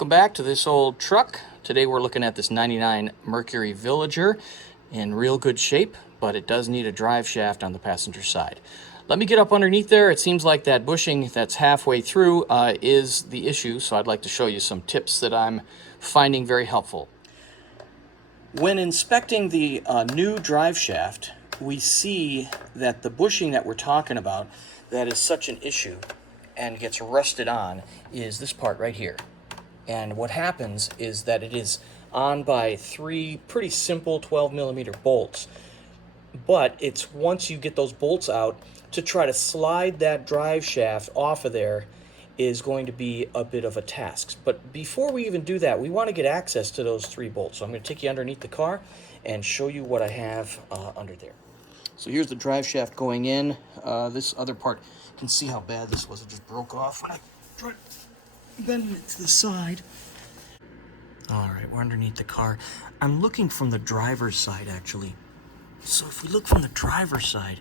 Welcome back to this old truck. Today we're looking at this 99 Mercury Villager in real good shape, but it does need a drive shaft on the passenger side. Let me get up underneath there. It seems like that bushing that's halfway through is the issue, so I'd like to show you some tips that I'm finding very helpful. When inspecting the new drive shaft, we see that the bushing that we're talking about that is such an issue and gets rusted on is this part right here. And what happens is that it is on by three pretty simple 12mm bolts. But it's once you get those bolts out, to try to slide that drive shaft off of there is going to be a bit of a task. But before we even do that, we want to get access to those three bolts. So I'm going to take you underneath the car and show you what I have under there. So here's the drive shaft going in. This other part, you can see how bad this was. It just broke off when I tried bending it to the side. All right, we're underneath the car. I'm looking from the driver's side, actually. So if we look from the driver's side,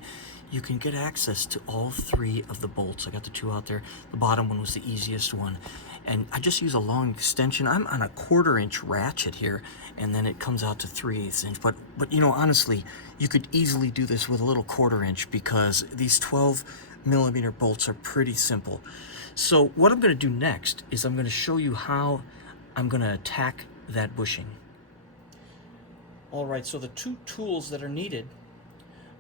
you can get access to all three of the bolts. I got the two out there. The bottom one was the easiest one. And I just use a long extension. I'm on a 1/4-inch ratchet here, and then it comes out to 3/8 inch. But you know, honestly, you could easily do this with a little 1/4-inch because these 12mm bolts are pretty simple. So what I'm going to do next is I'm going to show you how I'm going to attack that bushing. All right, so the two tools that are needed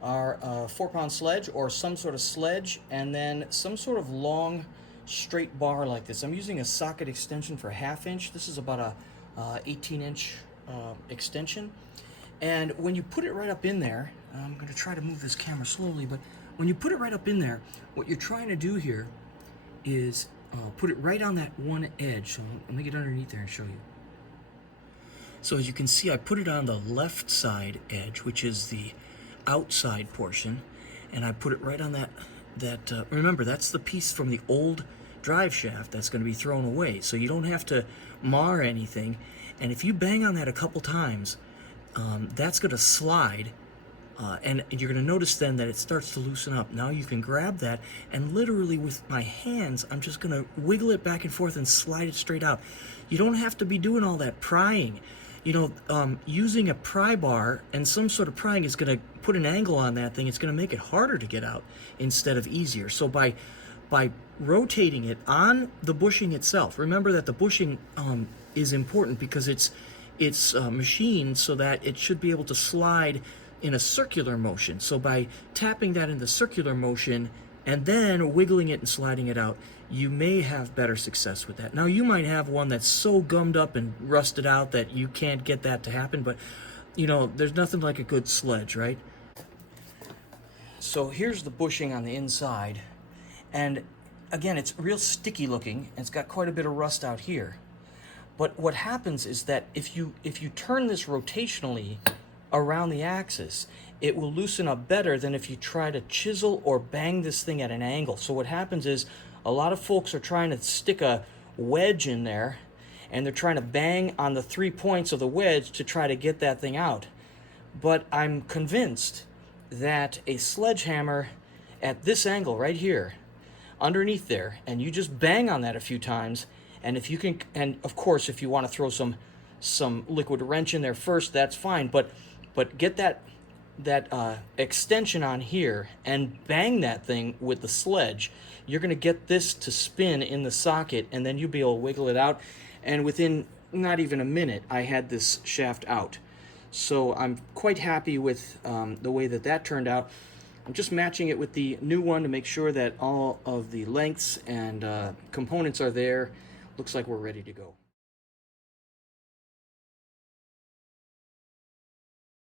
are a 4-pound sledge or some sort of sledge, and then some sort of long straight bar like this. I'm using a socket extension for 1/2 inch. This is about a 18-inch extension. And when you put it right up in there, I'm going to try to move this camera slowly, but when you put it right up in there, what you're trying to do here is put it right on that one edge. So let me get underneath there and show you. So as you can see, I put it on the left side edge, which is the outside portion, and I put it right on that remember, that's the piece from the old drive shaft that's going to be thrown away, so you don't have to mar anything. And if you bang on that a couple times, that's going to slide. And you're going to notice then that it starts to loosen up. Now you can grab that, and literally with my hands, I'm just going to wiggle it back and forth and slide it straight out. You don't have to be doing all that prying. You know, using a pry bar and some sort of prying is going to put an angle on that thing. It's going to make it harder to get out instead of easier. So by rotating it on the bushing itself, remember that the bushing is important because it's machined so that it should be able to slide in a circular motion. So by tapping that in the circular motion and then wiggling it and sliding it out, you may have better success with that. Now you might have one that's so gummed up and rusted out that you can't get that to happen, but you know, there's nothing like a good sledge, right? So here's the bushing on the inside, and again, it's real sticky looking, and it's got quite a bit of rust out here. But what happens is that if you turn this rotationally around the axis, it will loosen up better than if you try to chisel or bang this thing at an angle. So what happens is a lot of folks are trying to stick a wedge in there, and they're trying to bang on the 3 points of the wedge to try to get that thing out. But I'm convinced that a sledgehammer at this angle right here, underneath there, and you just bang on that a few times, and if you can, and of course if you want to throw some liquid wrench in there first, that's fine, but get that extension on here and bang that thing with the sledge. You're going to get this to spin in the socket, and then you'll be able to wiggle it out, and within not even a minute I had this shaft out. So I'm quite happy with the way that turned out. I'm just matching it with the new one to make sure that all of the lengths and components are there. Looks like we're ready to go.